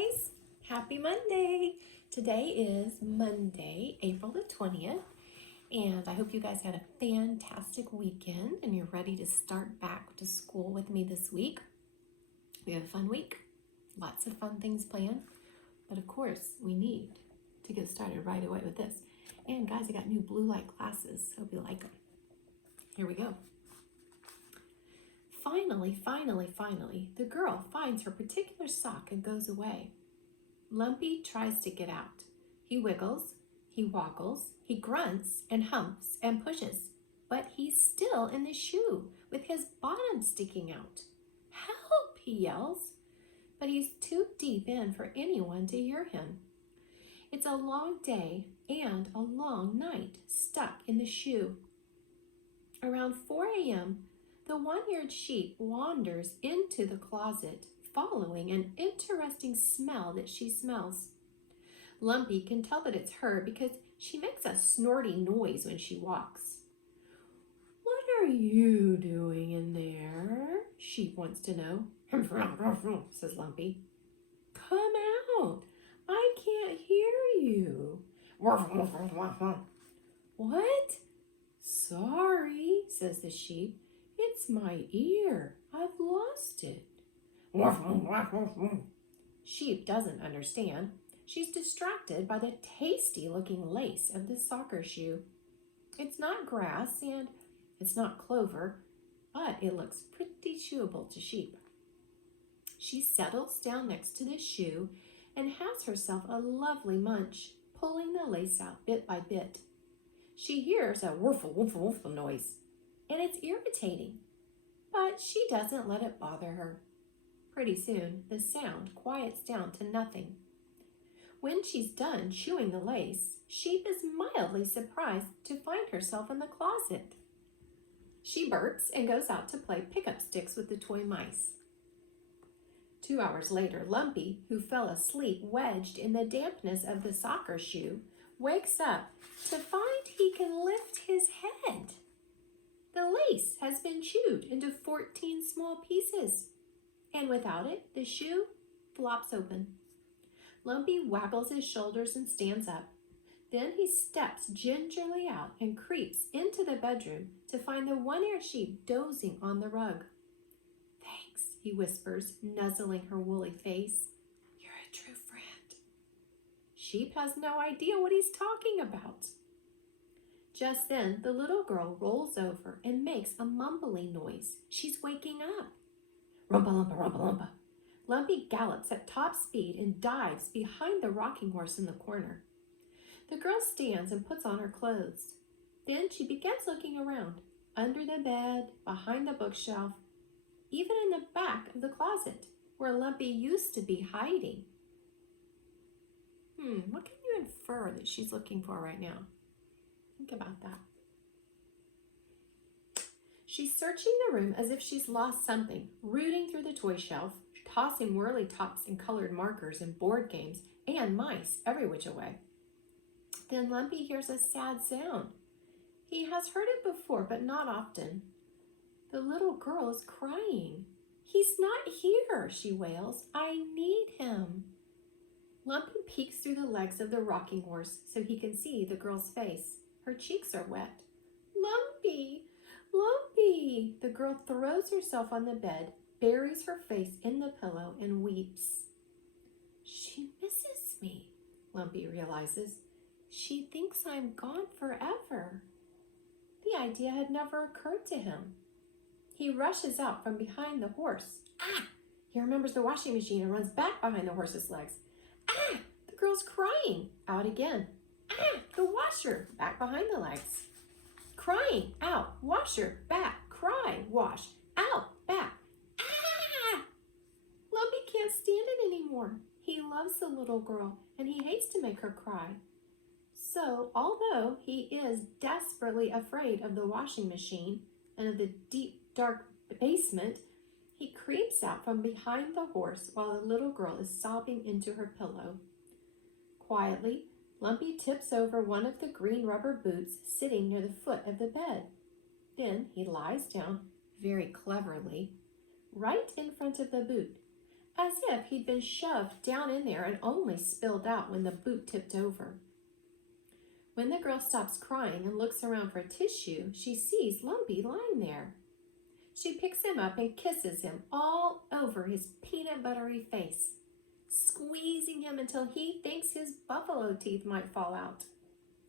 guys. Happy Monday. Today is Monday, April the 20th, and I hope you guys had a fantastic weekend and you're ready to start back to school with me this week. We have a fun week, lots of fun things planned, but of course we need to get started right away with this. And guys, I got new blue light glasses. Hope you like them. Here we go. Finally, the girl finds her particular sock and goes away. Lumpy tries to get out. He wiggles, he waggles, he grunts and humps and pushes, but he's still in the shoe with his bottom sticking out. Help, he yells, but he's too deep in for anyone to hear him. It's a long day and a long night stuck in the shoe. Around 4 a.m., the one-eared sheep wanders into the closet, following an interesting smell that she smells. Lumpy can tell that it's her because she makes a snorty noise when she walks. "What are you doing in there?" Sheep wants to know. Says Lumpy. "Come out. I can't hear you." "What?" "Sorry," says the sheep. "It's my ear. I've lost it." Sheep doesn't understand. She's distracted by the tasty-looking lace of the soccer shoe. It's not grass and it's not clover, but it looks pretty chewable to Sheep. She settles down next to the shoe and has herself a lovely munch, pulling the lace out bit by bit. She hears a woofle, woofle, woofle noise, and it's irritating, but she doesn't let it bother her. Pretty soon, the sound quiets down to nothing. When she's done chewing the lace, Sheep is mildly surprised to find herself in the closet. She burps and goes out to play pick-up sticks with the toy mice. 2 hours later, Lumpy, who fell asleep wedged in the dampness of the soccer shoe, wakes up to find he can lift his head. The lace has been chewed into 14 small pieces, and without it, the shoe flops open. Lumpy waggles his shoulders and stands up. Then he steps gingerly out and creeps into the bedroom to find the one-eared sheep dozing on the rug. "Thanks," he whispers, nuzzling her woolly face. "You're a true friend." Sheep has no idea what he's talking about. Just then, the little girl rolls over and makes a mumbling noise. She's waking up. Rumpa-lumpa, rumpa-lumpa. Lumpy gallops at top speed and dives behind the rocking horse in the corner. The girl stands and puts on her clothes. Then she begins looking around, under the bed, behind the bookshelf, even in the back of the closet, where Lumpy used to be hiding. What can you infer that she's looking for right now? Think about that. She's searching the room as if she's lost something, rooting through the toy shelf, tossing whirly tops and colored markers and board games and mice every which way. Then Lumpy hears a sad sound. He has heard it before, but not often. The little girl is crying. "He's not here," she wails. "I need him." Lumpy peeks through the legs of the rocking horse so he can see the girl's face. Her cheeks are wet. "Lumpy! Lumpy!" The girl throws herself on the bed, buries her face in the pillow, and weeps. "She misses me," Lumpy realizes. "She thinks I'm gone forever." The idea had never occurred to him. He rushes out from behind the horse. He remembers the washing machine and runs back behind the horse's legs. The girl's crying. Out again. The washer. Back behind the legs. Crying. Out. Washer. Back. Cry. Wash. Out. Back. Lumpy can't stand it anymore. He loves the little girl and he hates to make her cry. So, although he is desperately afraid of the washing machine and of the deep, dark basement, he creeps out from behind the horse while the little girl is sobbing into her pillow. Quietly, Lumpy tips over one of the green rubber boots sitting near the foot of the bed. Then he lies down very cleverly right in front of the boot, as if he'd been shoved down in there and only spilled out when the boot tipped over. When the girl stops crying and looks around for tissue, she sees Lumpy lying there. She picks him up and kisses him all over his peanut buttery face, squeezing him until he thinks his buffalo teeth might fall out.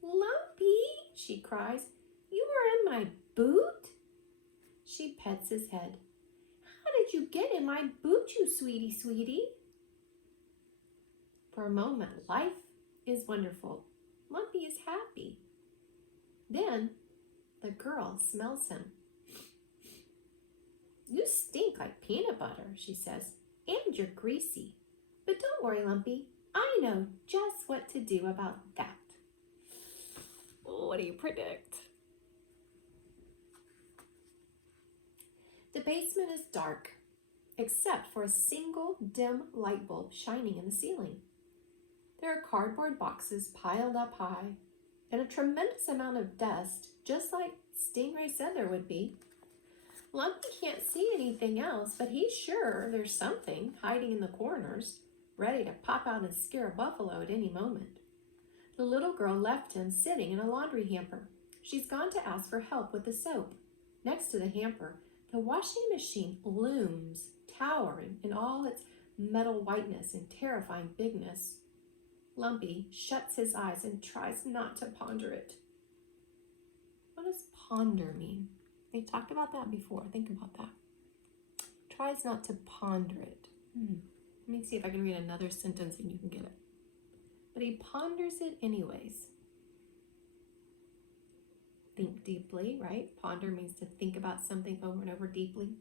"Lumpy," she cries, "you were in my boot?" She pets his head. "How did you get in my boot, you sweetie, sweetie?" For a moment, life is wonderful. Lumpy is happy. Then the girl smells him. "You stink like peanut butter," she says, "and you're greasy. But don't worry, Lumpy. I know just what to do about that." What do you predict? The basement is dark, except for a single dim light bulb shining in the ceiling. There are cardboard boxes piled up high, and a tremendous amount of dust, just like Stingray said there would be. Lumpy can't see anything else, but he's sure there's something hiding in the corners, ready to pop out and scare a buffalo at any moment. The little girl left him sitting in a laundry hamper. She's gone to ask for help with the soap. Next to the hamper, the washing machine looms, towering in all its metal whiteness and terrifying bigness. Lumpy shuts his eyes and tries not to ponder it. What does ponder mean? We talked about that before. Think about that. Tries not to ponder it. Let me see if I can read another sentence and you can get it. But he ponders it anyways. Think deeply, right? Ponder means to think about something over and over deeply.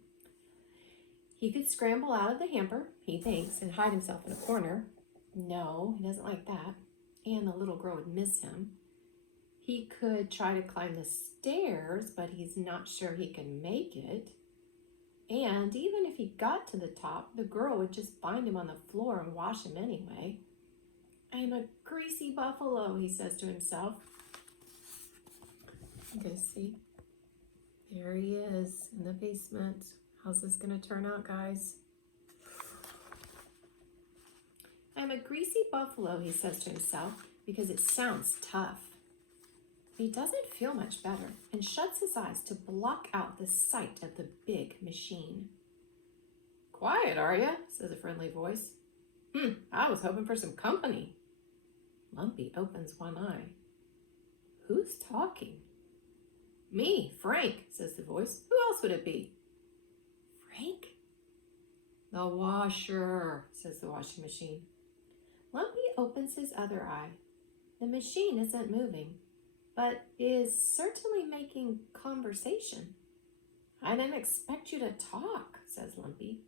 He could scramble out of the hamper, he thinks, and hide himself in a corner. No, he doesn't like that. And the little girl would miss him. He could try to climb the stairs, but he's not sure he can make it. And even if he got to the top, the girl would just find him on the floor and wash him anyway. "I'm a greasy buffalo," he says to himself. You guys see? There he is in the basement. How's this going to turn out, guys? "I'm a greasy buffalo," he says to himself, because it sounds tough. He doesn't feel much better and shuts his eyes to block out the sight of the big machine. "Quiet, are ya?" says a friendly voice. I was hoping for some company." Lumpy opens one eye. "Who's talking?" "Me, Frank," says the voice. "Who else would it be?" "Frank?" "The washer," says the washing machine. Lumpy opens his other eye. The machine isn't moving, but is certainly making conversation. "I didn't expect you to talk," says Lumpy.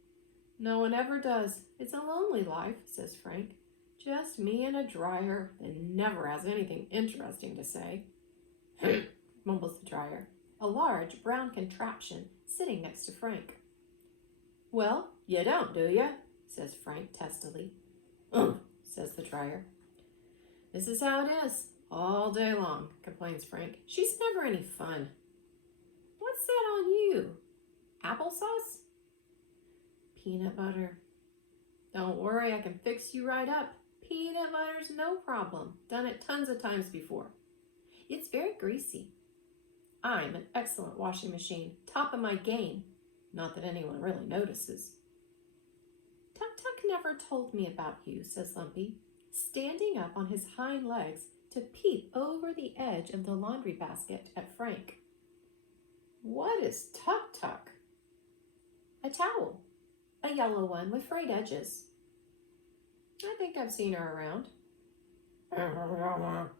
"No one ever does. It's a lonely life," says Frank. "Just me and a dryer that never has anything interesting to say." Mumbles the dryer, a large brown contraption sitting next to Frank. "Well, you don't, do ya?" says Frank testily. Says the dryer. "This is how it is, all day long," complains Frank. "She's never any fun." "What's that on you? Applesauce?" "Peanut butter." "Don't worry, I can fix you right up. Peanut butter's no problem. Done it tons of times before. It's very greasy. I'm an excellent washing machine, top of my game. Not that anyone really notices." "Tuk-Tuk never told me about you," says Lumpy, standing up on his hind legs to peep over the edge of the laundry basket at Frank. "What is Tuk-Tuk?" "A towel, a yellow one with frayed edges." "I think I've seen her around."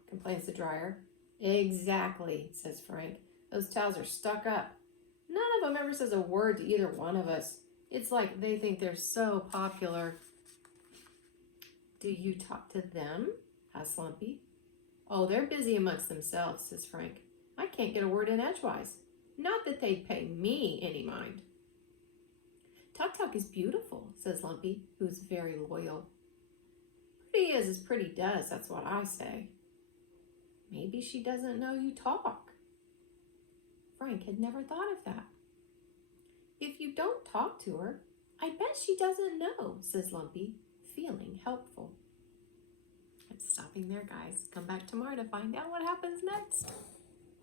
Complains the dryer. "Exactly," says Frank. "Those towels are stuck up. None of them ever says a word to either one of us. It's like they think they're so popular." "Do you talk to them?" asks Lumpy. "Oh, they're busy amongst themselves," says Frank. "I can't get a word in edgewise. Not that they'd pay me any mind." "Tuk-Tuk is beautiful," says Lumpy, who's very loyal. "Pretty is as pretty does, that's what I say." "Maybe she doesn't know you talk." Frank had never thought of that. "If you don't talk to her, I bet she doesn't know, says Lumpy, feeling helpful. It's stopping there, guys. Come back tomorrow to find out what happens next.